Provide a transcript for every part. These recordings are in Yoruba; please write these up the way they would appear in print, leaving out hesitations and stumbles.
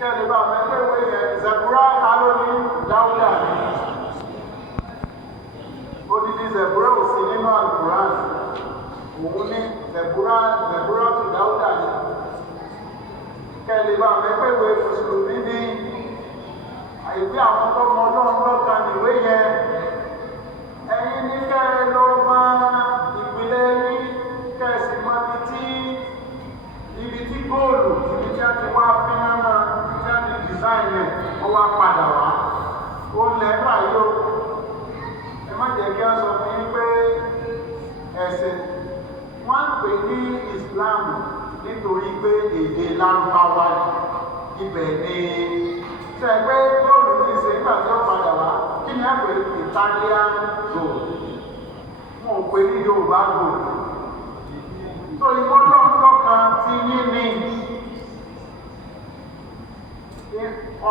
kẹ́lẹ́ bá mẹ́fẹ́ ìwé yẹn zebura ta ló ní Dáúdà ní odidi zebura ò sí nínú Al-Quran òun ní zebura tó Dáúdà ní kẹ́lẹ́ bá mẹ́fẹ́ ìwé mùsùlùmí ní àìpé àwọn tó mọ Ọlọ́run lọ́kàn níwé yẹn ẹ̀yin ní kẹ́lẹ́ ló máa ìpìlẹ̀ rí kẹ́sì mọ́ ibi tí góòlù ibi tí a ti wá fínà náà tí a ti dìsáìnì ẹ̀ ó wá padà wá ó lẹ́gbà yóò ẹ má jẹ́ kí a sọ fún yín pé ẹ̀sìn wọ́n ń pè ní Islam nítorí pé èdè Lárúbáwá ibẹ̀ ni ṣẹ̀gbẹ́ góòlù ní ìṣe nígbà tí ó padà wá kí ni a pè ní Italian gold wọn ò pè ní Yorùbá gold tó ìwọ́lọ́ lọ́kàn ti yín ni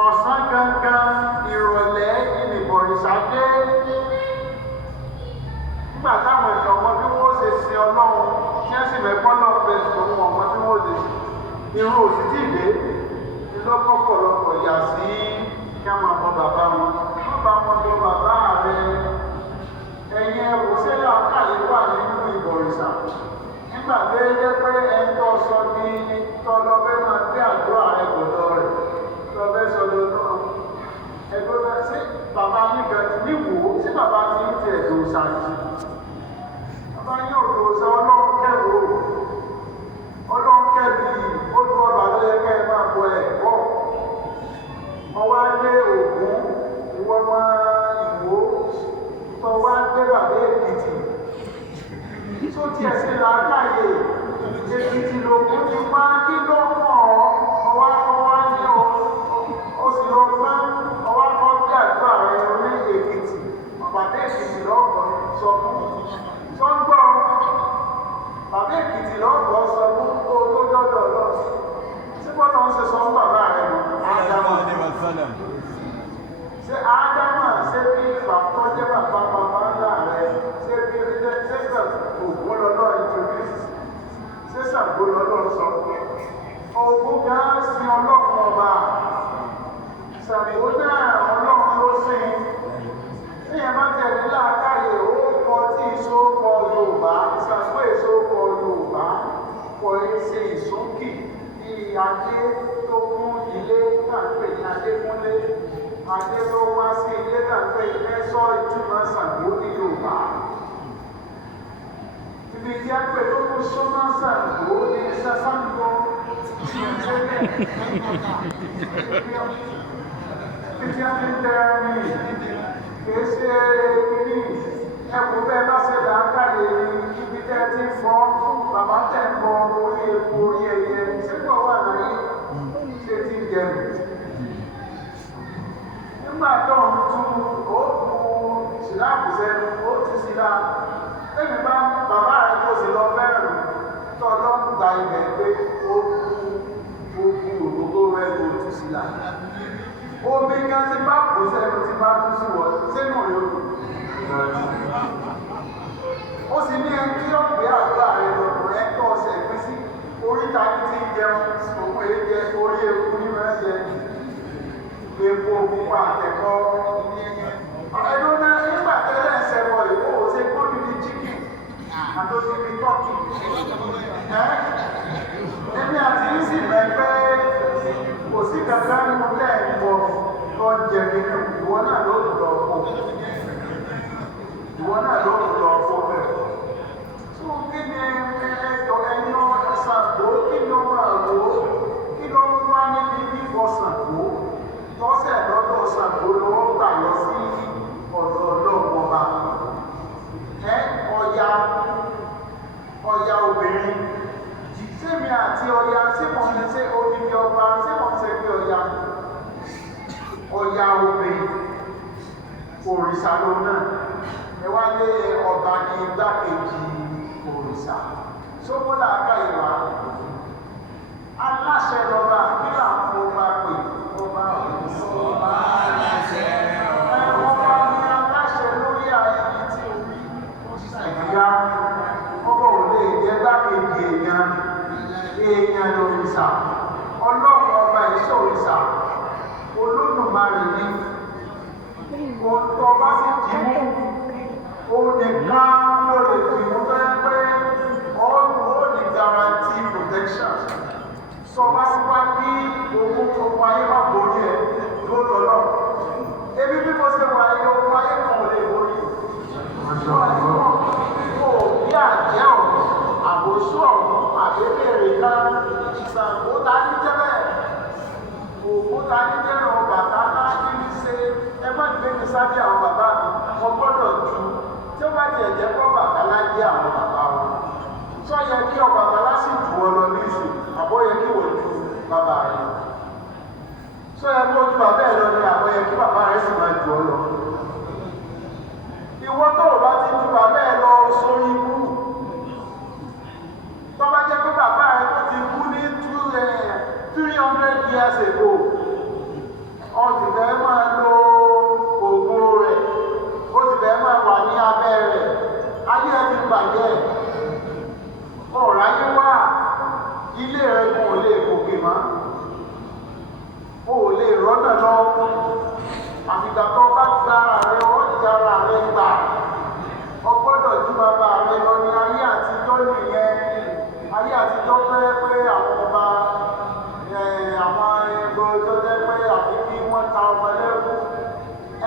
ọ̀sán gangan ìrọ̀lẹ́ ìnìbọ̀rìṣà dé nígbà táwọn èèyàn ọmọ bí wọ́n ṣe sin Ọlọ́run tí wọ́n sì mẹ́kọ́ náà fẹ́ sùn ọmọ bí wọ́n ṣe irun òsì tí ìdé lọ́pọ̀lọpọ̀ yà sí kí a máa bọ bàbá wọn wọ́n bá wọn bọ bàbá rẹ ẹ̀yin ẹ̀wò sílẹ̀ àkàlẹ́ wà nínú ìbọ̀rìṣà nígbà tó yẹ pé ẹni tó sọ ní tọ́lọ́bẹ́ máa gbé àdúrà rẹ gbọ́dọ̀ rẹ̀ tọ́lọ́bẹ́ sọ lọ́dọ̀ ẹgbẹ́ bẹ́ẹ̀ sí bàbá yín bẹ̀rẹ̀ níwò sí bàbá tí ń tẹ̀ tó ṣáájú bàbá yín ò tó sọ Ọlọ́run kẹ́wò Ọlọ́run kẹ́bi ó tó ọba ló yẹ kẹ́ ẹ máa bọ ẹ̀ bọ́ ọwọ́ á gbé Ògún ìwọ máa Ìwó tọwọ́ á gbé bàbá Èkìtì tó tiẹ̀ sí làákàyè Èkìtì lògùn ti wá kí ló mọ̀ ọwọ́ ní o sì lọ gbá ọwọ́ kan bí àdúrà rẹ ní Èkìtì bàbá Èkìtì lọ́gbọ̀n sọ fún sọ́gbọ́ bàbá Èkìtì lọ́gbọ̀n sọ fún kó tó dọ́dọ̀ lọ sí bọ́lá ń ṣe sọ fún bàbá rẹ Ádámà ṣé Ádámà ṣé bí bàbá jẹ́ bàbá ńlá rẹ ṣé bí ṣé ògùn lọ́lọ́ introduce ṣé Ṣàngó lọ́lọ́ sọ ògùn gan sí Ọlọ́run ọba Ṣàngó náà Ọlọ́run ló sìn níyẹn bá tẹ̀lé láàkáyè orúkọ tí ìṣókọ Yorùbá Ṣàngó ìṣókọ Yorùbá kò ṣe ìsúnkì bí adé tó kún ilé tàbí ní Adékúnlé adé tó wá sí ilé tàbí ẹ̀sọ́ ìtumọ̀ Ṣàngó ní Yorùbá ibi tí a pè lóko sọ́mọ́ Ṣàngó ní Ṣàṣàngó ibi a ti tẹ́ ní kìí ṣe ní ẹkùn bẹ́ẹ̀ bá ṣe làákàyè ibi tẹ́ ti fọ́ bàbá tẹ̀ ń bọ orí epo orí ẹyẹ sípò wà láyé ṣe ti jẹun nígbà tó ń tún ó fún ṣìláàbù sẹ́nu ó tún sí la ẹ̀mí bá bàbá rẹ̀ kó sì lọ fẹ́ràn tó ọlọ́run gba ilẹ̀ pé ó kú òkòkò rẹ̀ kó tún sí la omi kan ti bá kó sẹ́nu ti bá tún sí wọ̀ sínú rẹ̀ ó sì ní ẹni tí ó gbé àgbà rẹ̀ lọ́dún ẹ̀ tó ọ̀sẹ̀ pín sí oríta ní ti jẹun òun èyí jẹ orí ewu nínú ẹ̀jẹ̀ epo pupa àtẹ̀kọ́ ẹ̀dùn náà nígbà tẹ́lẹ̀ ń sẹ́wọ̀ ìwò ó ṣe kó níbi chicken àtòsí ní tọ́kì ẹ̀mí àti yìí sì mẹ́pẹ́ kò sí kankan nínú lẹ́ẹ̀kọ́ tó ń jẹ nínú ìwọ náà ló lọ fún ìwọ náà ló lọ fún bẹ́ẹ̀. tó kí ni ẹ̀tọ́ ẹni Ṣàngó kí ló máa wò ó kí ló ń wá níbi bíbọ Ṣàngó tọ́sẹ̀ lọ́dọ̀ Ṣàngó lọ́wọ́ gbà lọ sí ọ̀dọ̀ ọlọ́ọ̀mọba Ọya obìnrin sẹ́mi àti Ọya símọ̀ ní ṣe odidi ọba símọ̀ ṣe bí Ọya obìnrin òrìṣà ló náà ẹ wá lé ọba ní igbákejì òrìṣà sókòlà aka ìwà aláṣẹ lọba kí là ń fọ ọba pè ọba aláṣẹ ọba ní aláṣẹ lórí ayé tí omi ìyá ọba ò lè jẹ gbákejì èèyàn lòrìṣà Ọlọ́run ọba ìṣòrìṣà Tó bá sì dì mú, òun nìkan ló lè dì mú tó yẹ pé ó ní guarantee protection. Sọ wá sí wá kí owó tó wáyé má borí ẹ̀ lóòótọ́ náà. Ebi bí mo ṣe wà yìí, owó ayé kan ò lè borí. Kò bí àjẹ́ ọ̀hún, àbòsú ọ̀hún, àbẹ́bẹ̀rẹ̀ kan, ìsàgbó ta ní jẹ́ bẹ́ẹ̀. Òkúta ní jẹ́ ọ̀hún bàtà náà kí ní ṣe ẹgbẹ́ ìgbé mi sábẹ́ àwọn bàbá mi, wọ́n gbọ́dọ̀ ju tí ó bá tiẹ̀ jẹ́ kọ́ bàtà láyé àwọn bàbá wọn. Sọ yẹ kí Ọbàtálá sì jù ọ lọ ní ìsìn, àbọ̀ yẹ kí wọ́n ju bàbá rẹ̀. Sọ yẹ kó ju bàbá ẹ̀ lọ ní àbọ̀ yẹ kí bàbá rẹ̀ sì máa jù ọ lọ. Ìwọ tó o bá ti ju bàbá ẹ̀ lọ sórí ikú. Tó bá jẹ́ pé bàbá rẹ̀ tó ti kú ní 300 years ago, ó sì fẹ́ máa lo òògùn rẹ̀, ó sì fẹ́ máa wà ní abẹ́ rẹ̀, ayé ẹ̀ ti bàjẹ́. Ọ̀rọ̀ ayé wà, ilé rẹ̀ kò lè gòkè mọ́, o ò lè rọ́nà lọ, àfìgbà tó bá gbára rẹ̀ ó jára rẹ̀ gbà, o gbọ́dọ̀ ju bàbá rẹ̀ lọ ní ayé àtijọ́ nìyẹn. Ayé àtijọ́ fẹ́ pé àwọn ọba àwọn ẹgbẹ́ tó jẹ́ pé àfi kí wọ́n ta ọmọ lẹ́rú,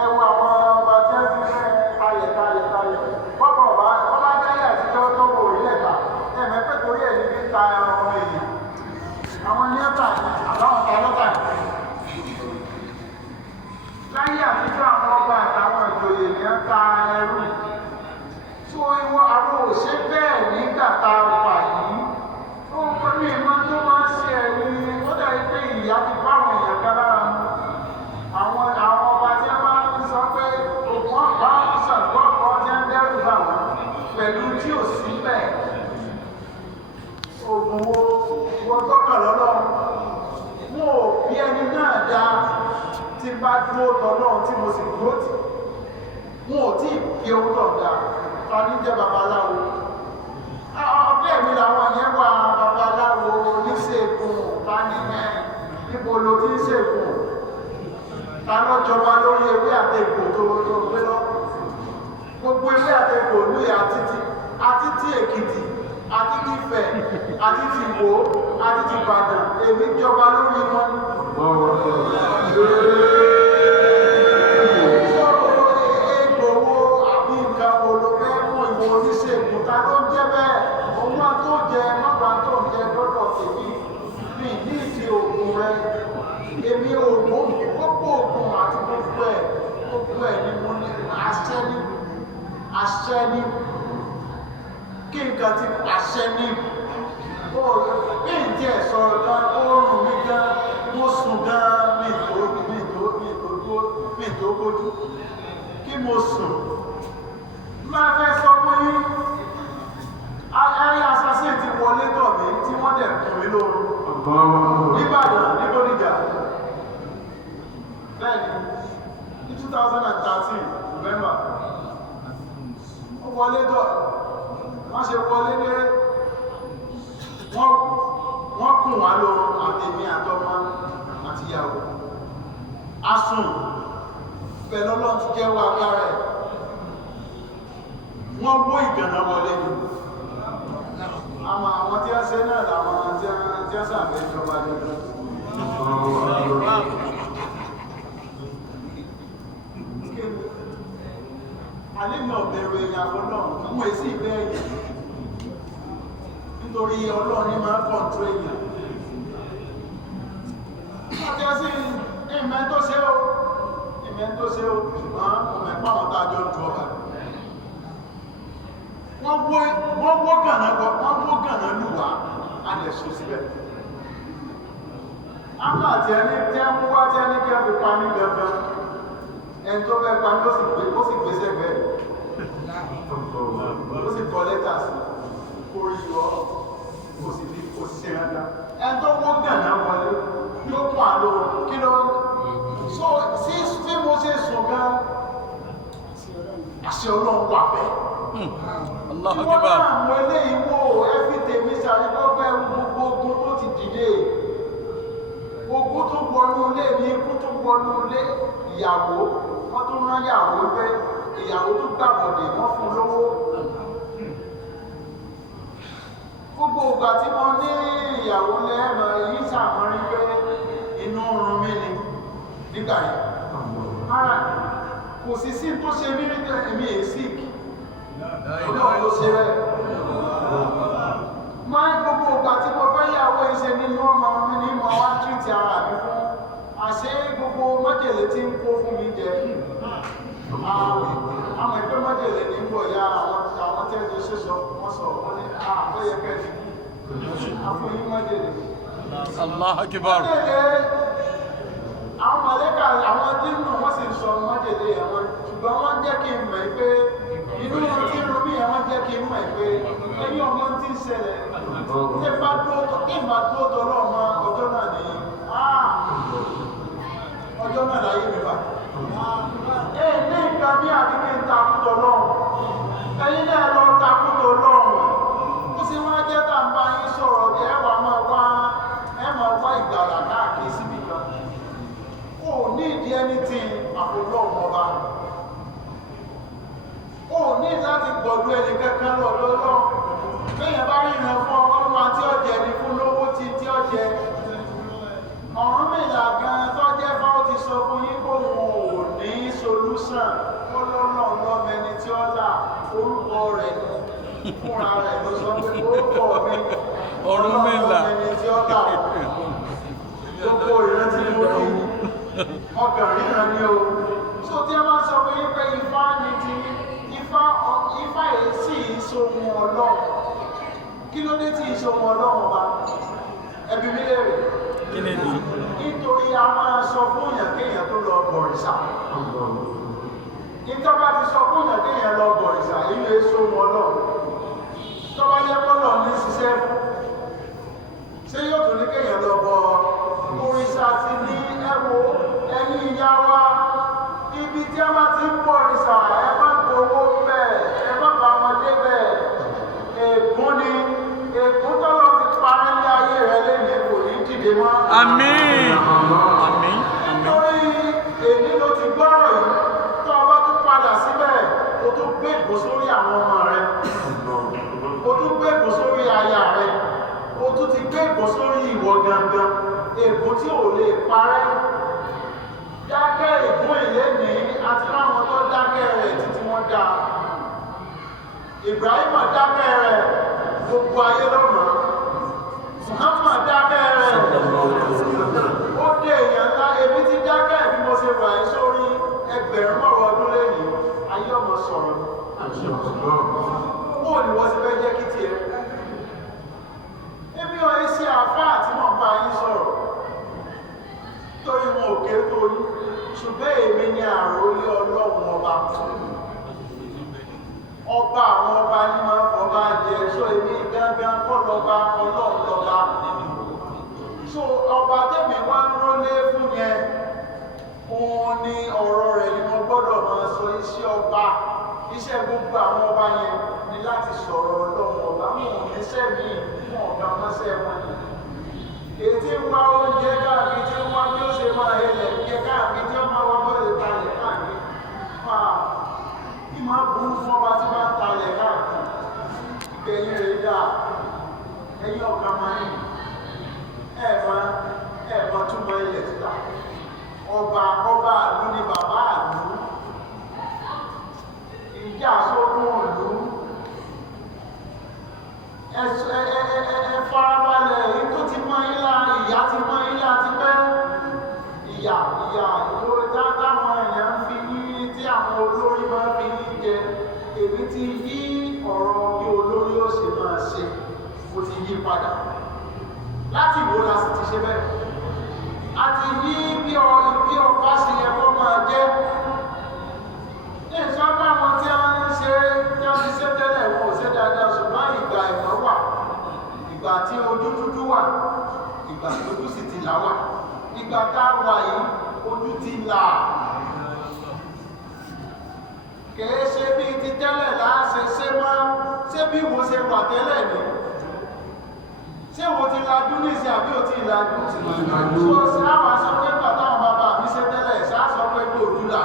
ẹ wo àwọn ọba tí wọ́n ti fẹ́ kalẹ̀. Bọ́bọ̀ ọba jẹ́ ayé àtijọ́ tó wò rí ẹ̀ta. Ẹ̀mẹ́ torí ẹ̀ ní ta ọmọ èèyàn. Àwọn ní ọ̀tà àbáwọn ta lọ́tà. Láyé àtijọ́ àwọn ọba àtàwọn ìjòyè ní ń ta ẹrú. Tó ìwọ àwọn òṣè bẹ́ẹ̀ nígbà tá a wà yìí. Ó kọ́ ní ìmọ̀ tó máa ń ṣe ẹ̀rí. Ó dàbí pé ìyá ti bá àwọn èèyàn ká lára mu. Àwọn ọba tí wọ́n máa ń sọ pé òkú ọ̀pá ṣàgbọ́ ọ̀pọ̀ tí wọ́n dẹ́rù bà wọ́n pẹ̀lú tí ò sí bẹ́ẹ̀. Ògùn wo tọ́kàn lọ́lọ́ wọn ò bí ẹni náà dá tí bá dúró tọ́lọ́ tí mo sì dúró tì wọn ò tí ì bí owó tọ̀ dá ta ní jẹ́ babaláwo. Ọbẹ̀ mi làwọn yẹn wà babaláwo oníṣègùn ta ní ẹ̀ níbo ló ti ń ṣègùn ta lọ́jọba lórí ewé àtẹ̀gbò tó gbé lọ. Gbogbo ewé àtẹ̀gbò lóye àti ti Èkìtì àti ti Ifẹ̀ àti ti Ìwó àti ti Ìbàdàn èmi jọba lórí wọn. Sọ̀rọ̀ egbòwo àbí nǹkan wo ló fẹ́ mú ìwọ oníṣègùn ta ló ń jẹ́ bẹ́ẹ̀? Òun máa tó jẹ mọ́gbà tó ń jẹ lọ́dọ̀ tèmi bí ní ìdí òògùn rẹ. Èmi òògùn gbogbo òògùn àti gbogbo ẹ̀ ni mo ní àṣẹ ní kí nǹkan ti pàṣẹ ní bí n tí ẹ̀ sọ̀rọ̀ gan oorun mi gan mo sùn gan mi tó bójú kí mo sùn máa fẹ́ sọ fún yín ayé assassin ti wọlé tọ̀ mí tí wọ́n dẹ̀ kùn mí lóru Ìbàdàn ní Bódìjà bẹ́ẹ̀ni ní 2013 November ó wọlé tọ̀ wọ́n ṣe wọlé dé wọ́n kùn wá lóorun àtèmi àtọmọ àtìyàwó asùn pẹ̀lú Ọlọ́run ti jẹ́ wá agbára ẹ̀ wọ́n wó ìgànnà wọlé ni àwọn tí wọ́n ṣe náà làwọn tí wọ́n sàbẹ̀ ìjọba jọjọ. Alẹ́ mi ò bẹ̀rù èèyàn Ọlọ́run mú èsì ìbẹ́ ẹ̀yìn nítorí Ọlọ́run ní máa kọ̀ǹtró èèyàn. Àti ọsí ìmẹ́ tó ṣe ó ṣùgbọ́n ọmọ ẹ̀pá àwọn tàjọ ń jọ ọba. Wọ́n wó gànà lù wá, a lè sọ síbẹ̀. Ápá àti ẹni tí a mú wá tí a ní kí a fi pa ní gangan, ẹni tó fẹ́ pa ní ó sì gbé sẹ́gbẹ̀ẹ́. Ó sì kọ lẹ́tà sí orí yọ kò sì ní kò sí ṣẹ́rántá. Ẹni tó wó gànà wọlé yóò pọ̀ àlò kí ló so tí mo ṣe sùn gan àṣẹ Ọlọ́run wà bẹ́ẹ̀. Wọ́n náà mọ eléyìí wò ẹ́fí tèmi ṣàrídọ́gbẹ́ gbogbo ogun tó ti dìde. Ogun tó wọnú ilé ní ikú tó wọnú ilé ìyàwó wọ́n tún rán ìyàwó pé ìyàwó tó gbàbọ̀dè wọ́n fún lówó. Gbogbo ìgbà tí mo ní ìyàwó lẹ́ẹ̀mọ̀ yìí sàmọ́rí pé inú run mí ni nígbà yìí. Ara kò sí sí tó ṣe mí rí èmi èsìkì. Ọlọ́run ló ṣe rẹ̀. Máa gbogbo ìgbà tí mo fẹ́ yàwó ìṣe nínú ọmọ mi ní mo wá tírìtì ara mi fún. Àṣé gbogbo májèlé tí ń kó fún mi jẹ. Àmọ́ ìpé májèlé ní gbọ̀ ya àwọn tí ẹjọ́ ṣe sọ wọ́n sọ wọ́n ní àbẹ́yẹ kẹ́ẹ̀dì. Àfúnyí májèlé. Allahu Akbar. Àwọn mọ̀lẹ́kà àwọn dínú wọ́n sì sọ májèlé ẹ̀wọ̀n ṣùgbọ́n wọ́n jẹ́ kí n mọ̀ pé inú wọn tí ń rú bí ẹ̀wọ̀n jẹ́ kí n mọ̀ pé ẹni ọmọ tí ń ṣẹlẹ̀ tí bá dúró kí n bá dúró tọ́lọ́ ọmọ ọjọ́ náà ní ọjọ́ náà láyé mi bá. Ní nǹkan bí àdínkì ń takútọ̀ lọ́hùn ẹ̀yin náà lọ takútọ̀ lọ́hùn ó sì wá jẹ́ tá à ń bá yín sọ̀rọ̀ ẹ máa wá ìgbàlà káàkiri síbi kan. Ó ní ìdí ẹni tí àfọlọ́hùn ọba. Ó ní láti gbọ̀dọ̀ ẹni kankan lọ́dọ́lọ́. Bẹ́yẹn bá rí ìrìn fún ọlọ́run àti ọ̀jẹ̀ ní fún lówó tí ọ̀jẹ̀. Ọ̀rúnmìlà gan tó jẹ́ fáwọ́ ti sọ fún yín kó wọn ò ní solúsàn kó lọ́nà lọ́mẹni tí ó là orúkọ rẹ̀ fúnra rẹ̀ ló sọ pé orúkọ mi Ọ̀rúnmìlà lọ́mẹni tí ó là gbogbo ìrántí mo ní ọkàn ríran ní o. So tí a máa sọ pé pé Ifá ni ti Ifá èsì ìṣòwò ọlọ́run. Kí ló dé tí ìṣòwò ọlọ́run ọba? Ẹbí mi léèrè. Kí ni dì? Nítorí a máa sọ fún èèyàn kéèyàn tó lọ bọ̀rìṣà. Ìjọba ti sọ fún èèyàn kéèyàn lọ bọ̀rìṣà, èyí lè so wọn lọ. Tọ́ba yẹ kọ́lọ̀ ní ṣiṣẹ́ fún. Ṣé yóò tún ní kéèyàn lọ bọ òrìṣà ti ní ẹ̀wò ẹni ìyá wa? Ibi tí a bá ti ń bọ̀rìṣà, ẹ má gbowó bẹ́ẹ̀, ẹ má bá wọn dé bẹ́ẹ̀. Ègún ni, ègún tọ́lọ́ ti parí ní ayé rẹ̀ lẹ́yìn kò ní dìde mọ́. Àmín. Àmín. Nítorí èyí ló ti gbọ́rọ̀ yìí, tó ọba tún padà síbẹ̀, o tún gbé ìgbò sórí àwọn ọmọ rẹ̀, o tún gbé ìgbò sórí aya rẹ̀, o tún ti gbé ìgbò sórí ìwọ gangan, ègbò tí ò lè parẹ́. Dákẹ́ ègún ìlé ní àti láwọn tó dákẹ́ rẹ̀ títí wọ́n dá. Ibrahim dákẹ́ rẹ̀ gbogbo ayé lọ́nà. Muhammad dákẹ́ rẹ̀. Ó dé èèyàn ńlá, èmi ti dákẹ́ bí mo ṣe wà ní sórí ẹgbẹ̀rún ọ̀rọ̀ ọdún lẹ́yìn. Ayé ọmọ sọ̀rọ̀. Bóò ni wọ́n ti fẹ́ jẹ́ kí tiẹ̀? Èmi ò ní sí àfáà tí wọ́n bá yín sọ̀rọ̀. Torí wọn ò ké tó yín. Ṣùgbọ́n èmi ni àròlé ọlọ́run ọba. Ọba àwọn ọba ní máa ń fọba jẹ, ṣó èmi gángan kọ́ lọ́ba ọlọ́run lọ́ba. So ọba tẹ́mi wá ń rólé fún yẹn, òun ni ọ̀rọ̀ rẹ̀ ni mo gbọ́dọ̀ máa sọ iṣẹ́ ọba. Iṣẹ́ gbogbo àwọn ọba yẹn ni láti sọ̀rọ̀ ọlọ́run ọba. Wọn ò níṣẹ́ míì fún ọ̀gá ọmọṣẹ́ wọn ni. Ètí ń wá oúnjẹ káàkiri tí wọ́n bí ó ṣe máa ẹlẹ̀ jẹ káàkiri tí ó máa wọ́n bọ́lẹ̀ talẹ̀ káàkiri. Ìmọ̀ burú fún ọba tí máa ń talẹ̀ káàkiri. Ìgbẹ̀yìn rẹ̀ dà, ẹ̀yìn ọ̀gá máa ń ẹ̀ẹ̀mọ̀ túnmọ̀ ilẹ̀ títà. Ọba àlú ni bàbá àlú. Ìjà sókún òlú. Ẹ farabalẹ̀ èyí tó ti mọ́ ilá, ìyá ti mọ́ ilá ti pẹ́. Ìyà ìlú táwọn èèyàn fi ní tí àwọn olórí máa fi ní jẹ. Èmi ti yí ọ̀rọ̀ bí olórí ó ṣe máa ṣe, mo ti yí padà. Láti ìwò la sì ti ṣe bẹ́ẹ̀. A ti yí bí ọba ṣe yẹ kó máa jẹ́. Ní ìsọ́pá àwọn tí a ń ṣe tẹ́lẹ̀ wọn ò ṣe dáadáa ṣùgbọ́n ìgbà ẹ̀mọ́ wà. Ìgbà tí ojú dúdú wà, ìgbà tójú sì ti là wà. Ìgbà tá a wà yìí, ojú ti là. Kìí ṣe bí ti tẹ́lẹ̀ láṣẹ ṣe máa ṣé bí wo ṣe wà tẹ́lẹ̀ ni. Ṣé wo ti lajú ní ìsìn àbí ò ti lajú? Ṣé àwọn aṣọ pé bàtà àwọn bàbá mi ṣe tẹ́lẹ̀ ṣáà sọ pé kò ojú là?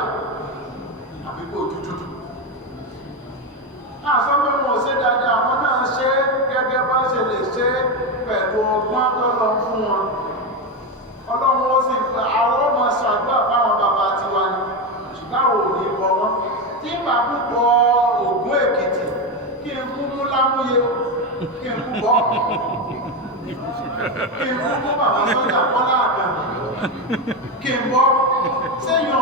kú bọ́ kí n kú bàbá sọ́jà Bọ́lá Àkànbí kí n bọ́ sẹ́yìn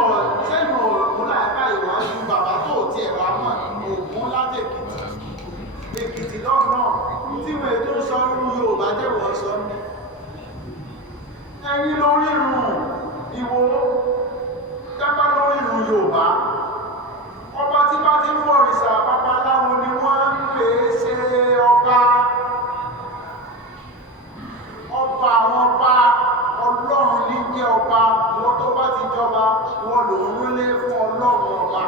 òmúlà ẹ̀ka ìwájú bàbá tó tiẹ̀ wá mọ̀ ògún látẹ̀kìtì Èkìtì lọ́nà tí wọ́n ètò sọ nínú Yorùbá jẹ́wọ́ sọ ní ẹ̀yìn lórí ìrùn Ìwó jábá lórí ìrùn Yorùbá ọba tí bá ti ń bọ̀ ìsà babaláwo ni wọ́n ń pè é ṣe ọba àwọn ọba Ọlọ́run ní jẹ́ ọba ìwọ tó bá ti jọba wọ́n lòún rólé fún Ọlọ́run ọba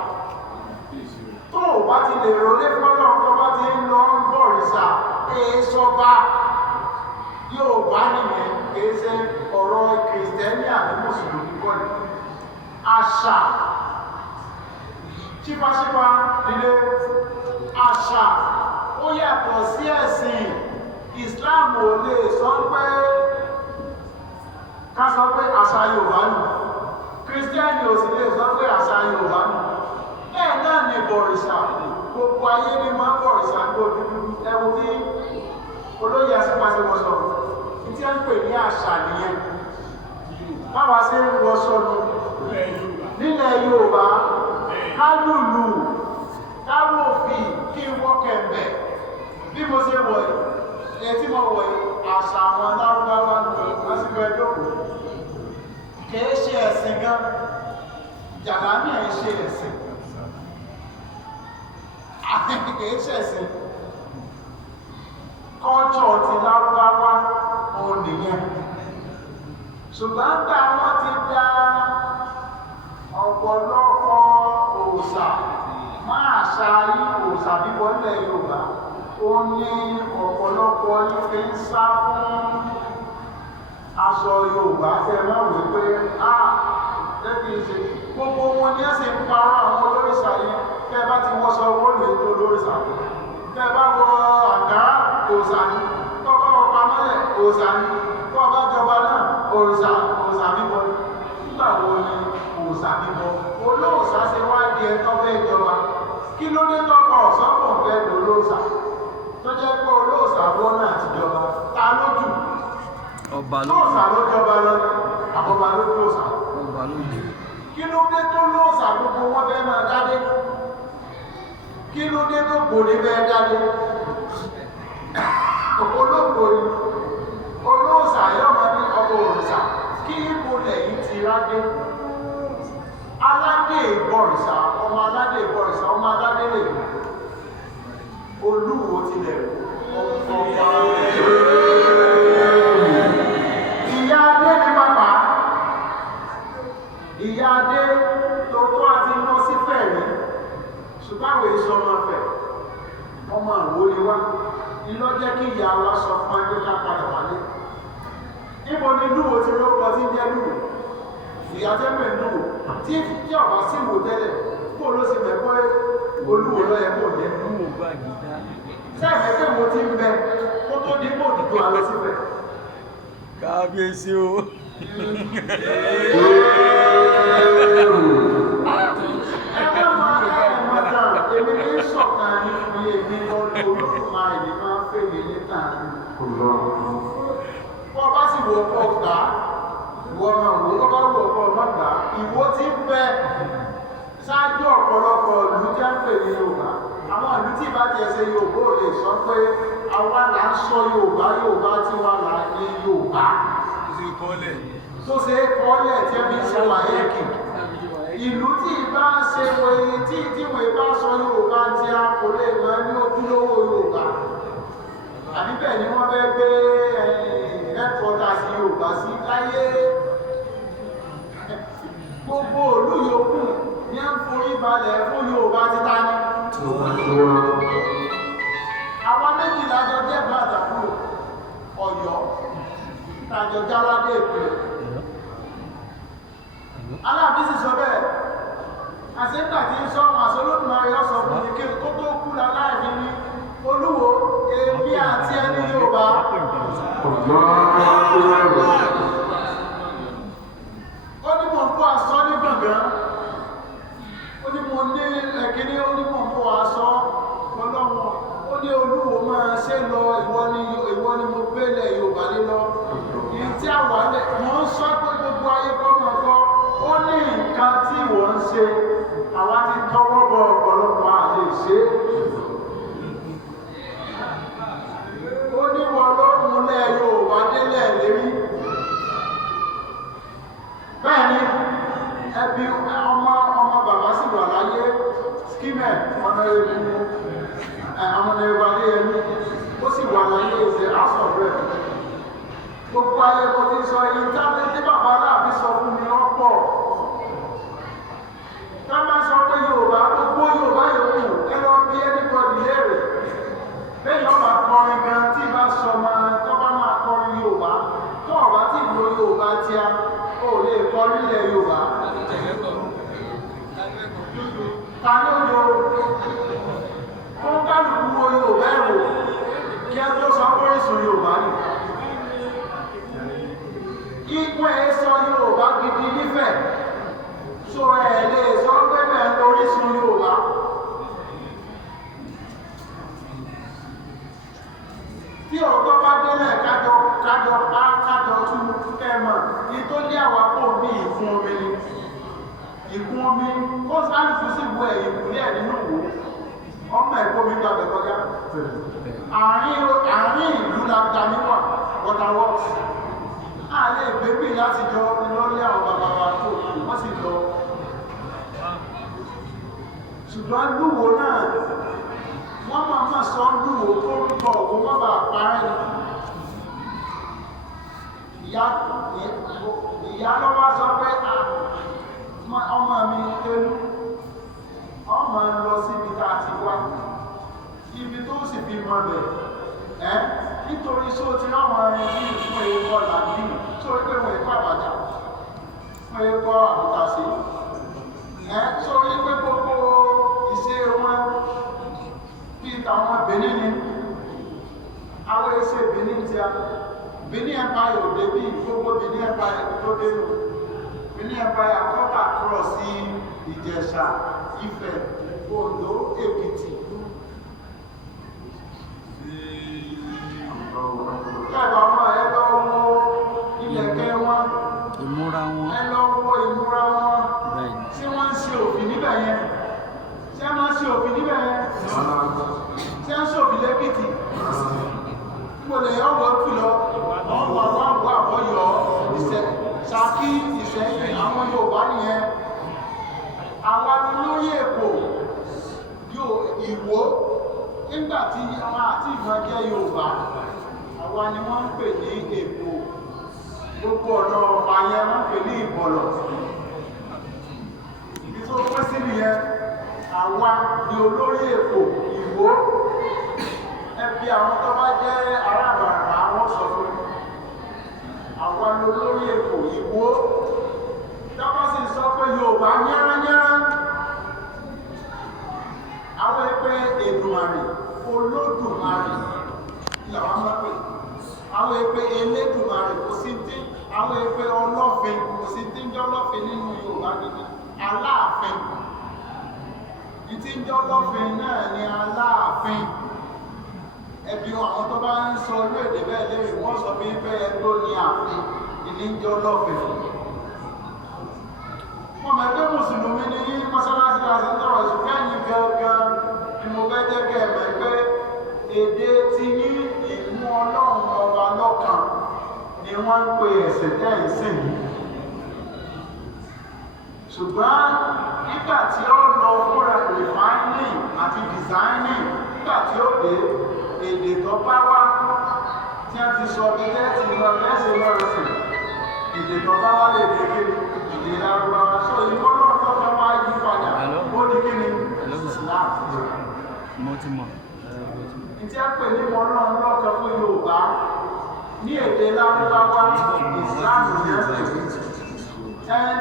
tó o bá ti lè rólé fún Ọlọ́run tó bá ti ń lọ ń bọ̀ ìsà èésọba Yorùbá nìyẹn kìí ṣe ọ̀rọ̀ kìrìsìtẹ́nì àbí mùsùlùmí kọ́ ni àṣà ṣípàṣípà nílé àṣà ó yàtọ̀ sí ẹ̀sìn Islam ò lè sọ pé ká sọ pé àṣà Yorùbá nù Kírísítíánì ò sì lè sọ pé àṣà Yorùbá nù bẹ́ẹ̀ náà ni bọ̀rìṣà gbogbo ayé ní máa ń bọ̀rìṣà ní òdúdú ẹwù ní olóyè àṣípàṣẹ wọ́sọ̀ tí a ń pè ní àṣà nìyẹn báwa ṣe ń wọṣọ nù nílẹ̀ Yorùbá ká lùlù káwọ́ òfin kí n wọ́ kẹ̀m̀bẹ̀ bí mo ṣe wọ̀ ẹ̀ tí mo wọ̀ àṣà àwọn Lárúbáwá nù lásìkò ẹjọ́ kò kìí ṣe ẹ̀sìn gan jàlámì ẹ̀ ṣe ẹ̀sìn kìí ṣe ẹ̀sìn kọ́ọ̀tọ̀ ti Lárúbáwá òun nìyẹn ṣùgbọ́n tá wọ́n ti dá ọ̀pọ̀lọpọ̀ òòṣà máa ṣááyí òòṣà bíbọ̀ ilẹ̀ Yorùbá ó ní ọ̀pọ̀lọpọ̀ ife ń sá fún aṣọ Yorùbá tẹ́ máa wé pé lẹ́bí ṣe gbogbo wọn ní ẹ̀sìn ń parọ́ àwọn olórìṣà yìí tẹ́ bá ti wọ́sọ owó lè tó olórìṣà tẹ́ bá wọ àǹkárá òòṣà ní tọ́ bá wọ pamọ́lẹ̀ òòṣà ní tọ́ bá jọba náà òòṣà bíbọ̀ nígbà wo ni òòṣà bíbọ̀ olóòṣà ṣe wá di ẹ̀tọ́ fẹ́ jọba kí ló dé tọ́pọ̀ ọ̀sánpọ̀ fẹ́ lò olóòṣà tó jẹ́ pé olóòṣà wọ́n náà ti jọba ta lójú olóòṣà ló jọba lọ àbọ̀bà ló lóòṣà kí ló dé tó lóòṣà gbogbo wọn fẹ́ máa dádé kí ló dé tó gbòdì fẹ́ dádé olóògbòrì olóòṣà yọmọ ní ọmọ òrìṣà kí ipò lẹ́yìn ti rádé aládé ìbọ̀rìṣà ọmọ aládé ìbọ̀rìṣà ọmọ aládé lè Olúwo tilẹ̀ ọ̀pọ̀ ìyá adé ní bàbá ìyá adé tó tó àti lọ sí fẹ̀rí ṣùgbọ́n àwọn èso ọmọ fẹ̀ ọmọ àwòrán wa iná jẹ́ kí ìyá wa sọ fún ẹgbẹ́ ká padà wálé níbo ni Lúwo ti rọ́pọ̀ tí ń jẹ́ Lúwo ìyá tẹ́mẹ̀ Lúwo tí ọ̀bá sí wò tẹ́lẹ̀ kó ló sì mẹ́kọ́ Olúwo lọ́yẹ kó jẹ́ sẹ́ẹ̀fẹ́ mo ti ń bẹ kó tó dé kó dìdó alọ́ síbẹ̀ kábíyèsí o ẹgbẹ́ máa ẹ̀mọ̀ta èmi ní sọ̀kan ní iye mi lọ́dún Olódùmarè ní máa ń fèmí níta bọ́ bá sì wọ́ ọkọ̀ gbà ìwọ máa wò ó bá wọ́ ọkọ̀ má gbà ìwọ ti ń bẹ ṣáájú ọ̀pọ̀lọpọ̀ ìlú jẹ́ ń pè ní Yorùbá àwọn ìlú tí ìbá ti ẹsẹ̀ Yorùbá ò lè sọ pé àwa là ń sọ Yorùbá tí wà là ní Yorùbá tó ṣe é kọ́lẹ̀ tí ẹbí ṣe wáyéèkì ìlú tí ìbá ṣe wòye tí ìwé bá sọ Yorùbá tí a kò lè mọ ní ojúlówó Yorùbá àbí bẹ́ẹ̀ ni wọ́n fẹ́ gbé ẹ̀kọ́ta sí Yorùbá sí láyé gbogbo òlú yòókù ní ń forí balẹ̀ fún Yorùbá títa ní àwọn méjìlá jọ jẹ́ bàtàkù Ọ̀yọ́ tàjọ jáládé èpè Aláàfin sì sọ bẹ́ẹ̀ àṣẹ́gbà tí ń sọ wọn àṣọlódùmarè ọ̀sọ̀ fún ní kí tó tó kú láláàfin ní Olúwo èmi àti ẹni Yorùbá ó ní mọ̀ ń kó aṣọ ní gbọ̀ngàn ó ní mo ní ẹ̀kíní ó ní mọ̀ ń kó aṣọ ọlọ́wọ́ ó ní Olúwo máa ṣe lọ ìwọ ni mo gbélẹ̀ Yorùbá lé lọ ní tí àwa lẹ̀ wọ́n ń sọ pé gbogbo ayé kọ́ mọ̀ kọ́ ó ní nǹkan tí wọ́n ń ṣe àwa ti tọwọ́ bọ ọ̀pọ̀lọpọ̀ àlè ṣe ó ní wọn ló múlẹ̀ Yorùbá délẹ̀ lérí bẹ́ẹ̀ ni ẹbí ọmọ bàbá sì wà láyé skimẹ̀ ọ̀nà ìwàlé ẹni ó sì wà láyé ìṣe house of rep gbogbo ayé mo ti sọ èyí tí bàbá aláàbí sọ fún mi lọ́pọ̀ tá bá sọ pé Yorùbá gbogbo Yorùbá yòókù ẹlọ bí anybody léèrè lẹ́yìn ọba kọrin gan tí bá sọ máa tó bá máa kọrin Yorùbá tó ọba tí ìlú Yorùbá tí a ó lè kọrin ilẹ̀ Yorùbá ta ní ojo ó ń kálukú wo Yorùbá ẹ̀wò kí ẹ tó sọ orísun Yorùbá ni ikú ẹ̀ sọ Yorùbá gidi nífẹ̀ẹ́ so ẹ̀ lè sọ pé bẹ́ẹ̀ ń orísun Yorùbá tí ọ̀tọ́ bá délẹ̀ kájọ tún kẹmọ̀ ní tó lé àwápò ní ìfún omi ni ìkún omi ó sáàlùfù sí ìwọ ẹ̀yìn ìpínlẹ̀ nínú òwò ọmọ ẹ̀kọ́ mi gbàgbẹ̀ kọjá àárín ìlú láta níwà waterworks a lè gbébì láti jọ lọ́lé àwọn bàbá wa tó wọ́n sì lọ ṣùgbọ́n lúwo náà wọ́n máa sọ lúwo tó ń tọ̀ ògùn wọ́n bá parẹ́ ìyá lọ́wọ́ sọ pé ọmọ mi tẹ́lú ọmọ lọ síbi tá a ti wá ibi tó sì fi mọ bẹ̀ nítorí só ti ráwọn ẹni fún ẹ̀kọ́ làbí tó rí pé wọ́n ẹ̀kọ́ àbájá fún ẹ̀kọ́ àbútàṣe tó rí pé gbogbo ìṣe wọn bí tàwọn Benin ni àwọn ẹsẹ̀ Benin tí a Benin Empire ò débí gbogbo Benin Empire tó dénú Benin Empire kọ́kà cross sí Ìjẹ̀ṣà Ifẹ̀ Oǹdó Èkìtì kẹ́ẹ̀bà ọmọ ẹlọ wo ilẹ̀kẹ́ wọn ìmúra wọn ẹlọ wo ìmúra wọn tí wọ́n ń ṣe òfin níbẹ̀ yẹn tí a máa ń ṣe òfin níbẹ̀ yẹn tí a ń ṣe òfin lẹ́kìtì gbọ́dọ̀ yọ wọ́n fi lọ ọwọ́ àwọn àbọ̀yọ̀ Ṣakí Ìṣẹ̀yìn àwọn Yorùbá nìyẹn àwa ni lórí Èkó Ìwó nígbà tí àwọn àti ìmọ̀ jẹ́ Yorùbá àwa ni wọ́n ń pè ní Èkó gbogbo ọ̀nà ọ̀pá yẹn wọ́n pè ní Ìbọ̀lọ̀ ibi tó pẹ́ sí nìyẹn àwa ni olórí Èkó Ìwó ẹbí àwọn tó bá jẹ́ arábàrà àwọn sọ fún mi àwa ni olórí Èkó Ìwó tọ́pọ̀ sì sọ pé Yorùbá yẹ́rányẹ́rá àwọn ẹgbẹ́ Èdùmàrè Olódùmarè làwọn máa pè àwọn ẹgbẹ́ Elédùmarè kò sí tí àwọn ẹgbẹ́ Ọlọ́fin kò sí tí ń jẹ́ Ọlọ́fin nínú Yorùbá gidi Aláàfin ìtí ń jẹ́ Ọlọ́fin náà ni Aláàfin ẹbí àwọn tó bá ń sọ orí èdè bẹ́ẹ̀ lérí wọ́n sọ bí bẹ́ẹ̀ tó ní ààfin ìní ń jẹ́ Ọlọ́fin wọ́n mọ̀ ẹgbẹ́ Mùsùlùmí ní mọ́sálásí láti ń tọrọ ìṣùkẹ́yìn gẹ́gẹ́ ni mo fẹ́ jẹ́ kẹ́ ẹ̀mọ̀ ẹgbẹ́ èdè tí ní ìmú Ọlọ́run ọba lọ́kàn ni wọ́n ń pe ẹ̀sẹ̀ tẹ́ẹ̀sìn ṣùgbọ́n nígbà tí ó lọ fúnra refining àti designing nígbà tí ó dé èdè tó bá wá tí a ti sọ bí tẹ́ẹ̀tì lọ mẹ́sẹ̀ lọ́rọ̀sìn èdè tó bá wá lè dé kéde èdè Lárúbáwá sọ ìwọ́n náà tó fẹ́ wá yí padà ó di kí ni Islam tí a pè ní Ọlọ́run lọ́kàn fún Yorùbá ní èdè Lárúbáwá Islam ní ẹ̀sìn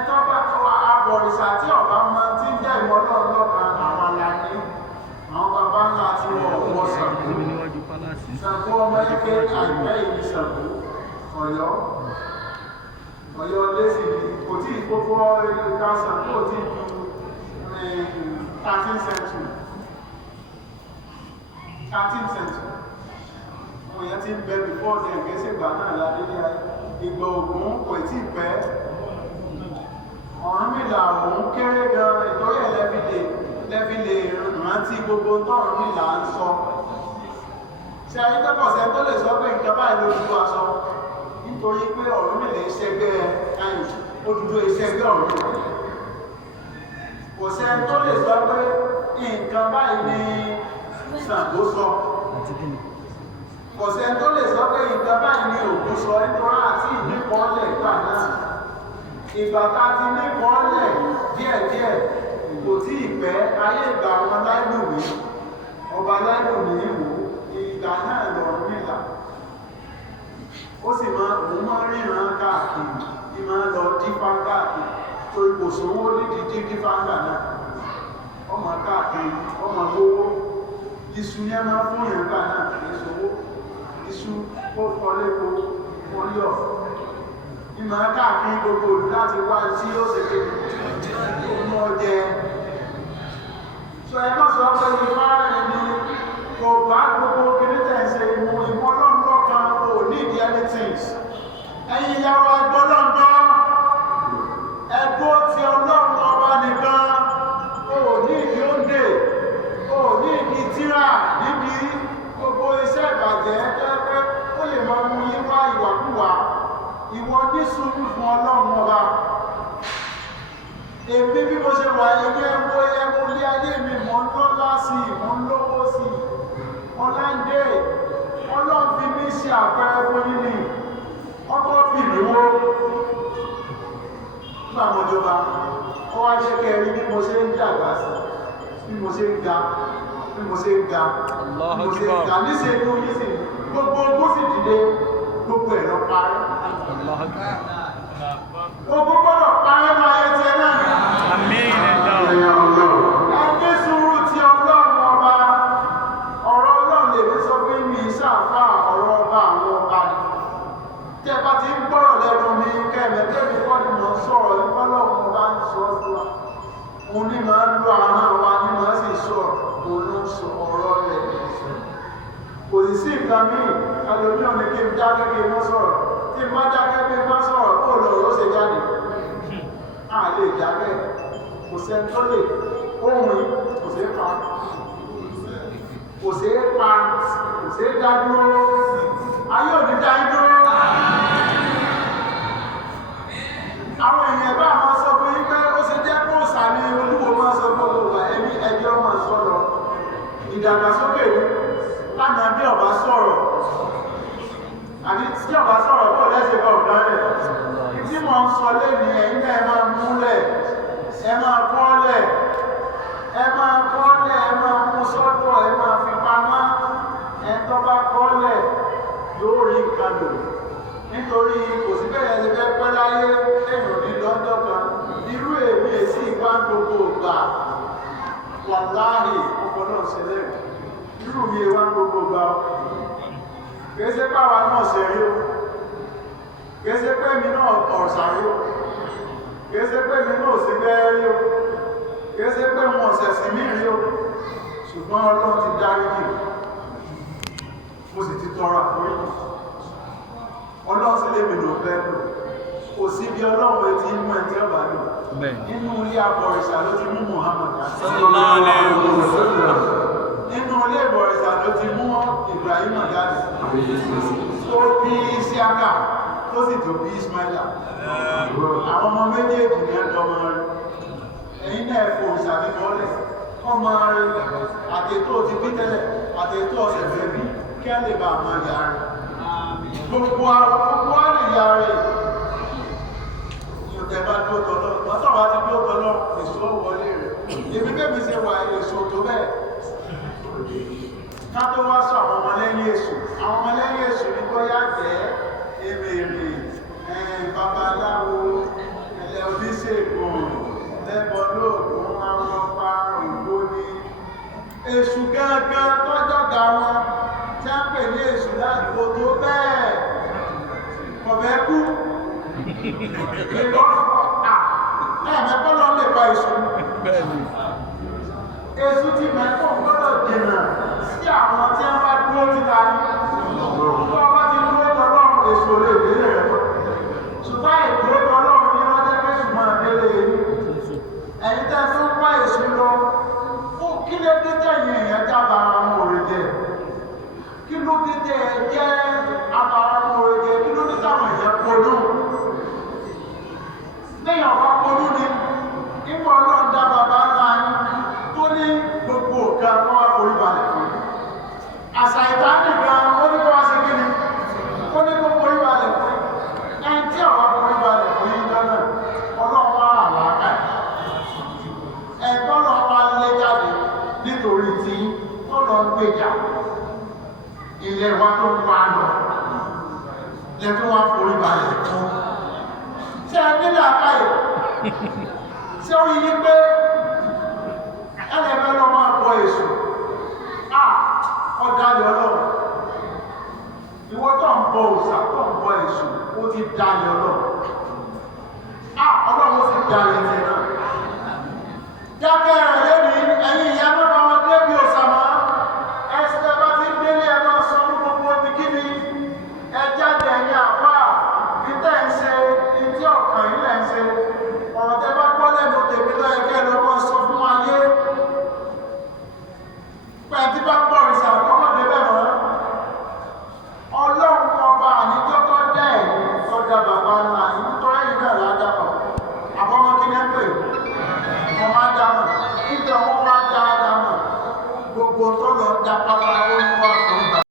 tó bá abọ̀rìṣà tí ọ̀bá mọ tí ń jẹ́ ìmọ̀ Ọlọ́run lọ́kàn àwọn aláàní àwọn bàbá ńlá tí wọ́n wọ́ Ṣàngó Ṣàngó ọmọ ẹgbẹ́ àìpẹ́ ìlú Ṣàngó Ọ̀yọ́ lẹ́sì kò tí ìkókó ìka Ṣàngó kò tí ju 13th century 13th century. Àwọn èèyàn ti ń bẹ before them gẹ́sẹ̀ ìgbà náà ládé ní ìgbà Ògún kò tí pẹ́. Ọ̀rúnmìlà òun kéré gan ìtọ́rí ẹ̀ lẹ́fi lè rántí gbogbo tọ́rùnmìlà ń sọ. Ṣé ayé tẹ́kọ̀ọ́sẹ́ tó lè sọ pé nǹkan báyìí ló dúdú aṣọ nítorí pé Ọ̀rúnmìlà ìṣẹ́gbẹ́ ayò Odùduwà ìṣẹ́gbẹ́ Ọ̀rúnmìlà. Kò sẹ́ni tó lè sọ pé nǹkan báyìí ni Ṣàngó sọ. Kò sẹ́ni tó lè sọ pé nǹkan báyìí ni Ògún sọ nítorí àti ìníkọ́ọ́lẹ̀ ìgbà náà. Ìgbà tá a ti níkọ́ọ́lẹ̀ díẹ̀díẹ̀ kò tí ì pẹ́ ayé ìgbà wọn Láìlúmi ọba Láìlúmi Ìwó ìgbà náà l'Ọ̀rúnmìlà. Ó sì òun máa ríran káàkiri bí máa lọ dífá káàkiri torí kò sówó nídìí dífá ńgbà náà. Ọmọ káàkiri ọmọ lówó iṣu yẹn máa fún yẹn ńgbà náà ìṣòwò iṣu ó kọlépo kọlíọ̀ ìmọ̀ káàkiri gbogbo òdù láti wá tí ó ṣe kéde ọmọ ọdẹ. Sọ ẹ má sọ pé ifá ẹni kò bá gbogbo kìrìtẹ̀ ṣe ìmọ̀ ọlọ́ndọ́ kan ò ní ìdí anything. Ẹ̀yin ìyàwó ẹgbọ́ lọ́ndọ́ ẹgbó ti Ọlọ́run ọba nìkan ò ní ìdí oúnjẹ ò ní ìdí tíra níbi gbogbo iṣẹ́ ìbàjẹ́ tẹ́lẹ̀ ó lè máa mú yín wá ìwàkúwà. Ìwọ ní sùúrù fún Ọlọ́run ọba. Èmi bí mo ṣe wà ilé ẹgbó ilé ayé mi mọ̀ ń lọ́lá sí mọ̀ ń lówó sí ọláńdé Ọlọ́run fi mí ṣe àpẹẹrẹ fún yín ní ọkọ̀ bìlúwó nígbà mọ́jọba ó wá ṣe kẹrí bí mo ṣe ń dàgbà sí bí mo ṣe ń ga bí mo ṣe ń ga bí mo ṣe ń ga níṣẹ́ inú yìí sì gbogbo ogún sì dìde gbogbo ẹ̀ lọ parí. Gbogbo gbọ́dọ̀ parí máa yẹ ti ẹ náà. Ẹgbẹ́ sùúrù ti Ọlọ́run ọba ọ̀rọ̀ Ọlọ́run lè fi sọ pé mi ṣàfà ọ̀rọ̀ ọba àwọn ọba ni. Tí ẹ bá ti ń gbọ́rọ̀ lẹ́nu mi kẹ́mẹ̀tẹ́ mi kọ́ ni mò ń sọ̀rọ̀ nípa Ọlọ́run ọba ń sọ fún wa. Mo ní máa ń lo ahọ́n wa ní máa sì sọ̀rọ̀ òun ló ń sọ ọ̀rọ̀ rẹ̀ sọ. Kò sí nǹkan míì ẹlòmíràn ní kí n dákẹ́ kí n má sọ̀rọ̀. Tí n bá dákẹ́ kí n má sọ̀rọ̀ kó lọ̀rọ̀ ó ṣe jáde. A lè dákẹ́ kò sẹ́ni tó lè ohun yìí kò sí pa kò sí pa kò sí dá dúró ayé òní dá dúró. Àwọn èèyàn bá máa sọ fún yín pé ó ṣe jẹ́ kó sàmì Olúwo máa sọ gbogbo wa ẹni ẹjọ́ máa sọ lọ ìdàgbàsókè lánàá bí ọba sọ̀rọ̀ àbí tí ọba sọ̀rọ̀ bó lẹ́sẹ̀ bá ọ̀dọ́ rẹ̀ tí mo ń sọ lẹ́nu ẹ̀yin náà ẹ máa múlẹ̀ ẹ máa kọ́lẹ̀ ẹ máa kọ́lẹ̀ ẹ máa mú sọ́dọ̀ ẹ máa fi pamọ́ ẹ tó bá kọ́lẹ̀ yóò rí nǹkan lò nítorí kò sí bẹ́ẹ̀ ẹni fẹ́ pẹ́ láyé èèyàn ní lọ́jọ́ kan irú èmi èsì ìgbà gbogbo ìgbà wàláhì ọpọlọ ṣẹlẹ̀ irú mi wá gbogbo ìgbà kèése pàwà náà ṣe rí o kèése pé mi náà ọ̀sà rí o kèése pé mi náà sí bẹ́ẹ̀ rí o kèése pé mo ọ̀sẹ̀ sí mí rí o ṣùgbọ́n Ọlọ́run ti dárí jì mo sì ti tọrọ àforíjì Ọlọ́run sí lè mi lò fẹ́ lò kò sí bí Ọlọ́run ti mú ẹ tí ó bá lò nínú ilé abọ̀rìṣà ló ti mú Muhammad nínú ilé ìbọ̀rìṣà ló ti mú Ibrahim jáde tó bí Isiaka tó sì tó bí Ismaila àwọn ọmọ méjèèjì ní ẹ̀dọ́ ọmọ rẹ̀ ẹ̀yìn náà ẹ̀fọ́ ìṣàbíbọ́lẹ̀ ọmọ rẹ̀ àtètò ti bí tẹ́lẹ̀ àtètò ọ̀sẹ̀ fẹ́ bí kí á lè bá àmọ́ ìyá rẹ̀ gbogbo á lè yà rẹ̀ ìyọ̀tẹ̀ bá dúró tọ́lọ́ lọ́tọ̀ bá ti dúró tọ́lọ́ èso wọlé rẹ̀ èmi bẹ́ẹ̀ ṣe wà èso tó bẹ́ẹ̀ ká tó wá sọ àwọn ọmọlẹ́yìn èṣù àwọn ọmọlẹ́yìn èṣù ní bóyá jẹ́ èmèrè babaláwo ẹlẹ́ oníṣègùn lẹ́bọ̀ lóògùn àwọn ọpa ògbóni èṣù gángan tọ́jọ́gà wọn tí a ń pè ní èṣù ládùúgbò tó bẹ́ẹ̀ kọ̀fẹ́ kú ẹ̀mẹ́kọ́ lọ lè pa èṣù èṣù ti mẹ́kọ̀ gbọ́dọ̀ dènà sí àwọn tí ti ta ní tó ọba ti dúró tọ́lọ́run èso lè délé rẹ̀ lọ ṣùgbọ́n ìdúró tọ́lọ́run ní wọ́n jẹ́ kéṣù máa délé ẹ̀yin tẹ́ tó ń wá èso lọ fún kí ló dé tẹ̀yìn èèyàn jábà ara mú òrè jẹ kí ló dé tẹ̀ jẹ́ abara mú òrè jẹ kí ló dé táwọn èèyàn polú lẹ́yìn ọ̀pá polú ni nígbà ọlọ́run dá bàbá ńlá yín tó ní gbogbo ọ̀gá wọn wá forí balẹ̀ fún yín àṣà ìtàní gan ó ní kó wá sí kí ni ó ní kó forí balẹ̀ fún yín ẹni tí àwọn forí balẹ̀ fún yín lọ́nà ọlọ́run wá àwọn àká ẹ̀tọ́ lọ wá lé jáde nítorí tí ó lọ gbèjà ilé wa tó ń wá lọ lẹ́tọ́ wá forí balẹ̀ fún ṣé ẹ nílẹ̀ àkáyọ̀ ṣé ó yí pé ẹlẹ́fẹ́ lọ máa bọ èṣù ọ̀dàlẹ̀ ọlọ́run ìwọ tó ń bọ òòṣà tó ń bọ èṣù ó ti dalẹ̀ ọlọ́run ọlọ́run ó sì dalẹ̀ ẹ̀jẹ̀ náà jákẹ́ rẹ̀ lẹ́nu ẹ̀yìn ìyá mẹ́ta wọn débi òòṣà mọ́ ẹsẹ̀ bá ti délé ẹ máa sọ fún gbogbo ibikíbi ẹ jáde ẹ̀yìn àfáà ìtẹ́ ń ṣe ìdí ọ̀kan ilẹ̀ ń ṣe ọ̀rọ̀ tẹ́ bá gbọ́ lẹ́nu tèmi lọ́yẹ kẹ́ lọ mọ́ sọ fún ayé pẹ̀tí bá pọ̀ ìṣà ọmọdé bẹ̀rẹ̀ ọlọ́run ọba àníjọ́ tó dẹ́ ẹ̀ ọjà bàbá ńlá nítorí ẹ̀yìn náà ládàpọ̀ àbọ̀mọ́ kí ní pè ọmọ ádámà nígbà wọn wá dá ádámà gbogbo tó lọ dá pátá ó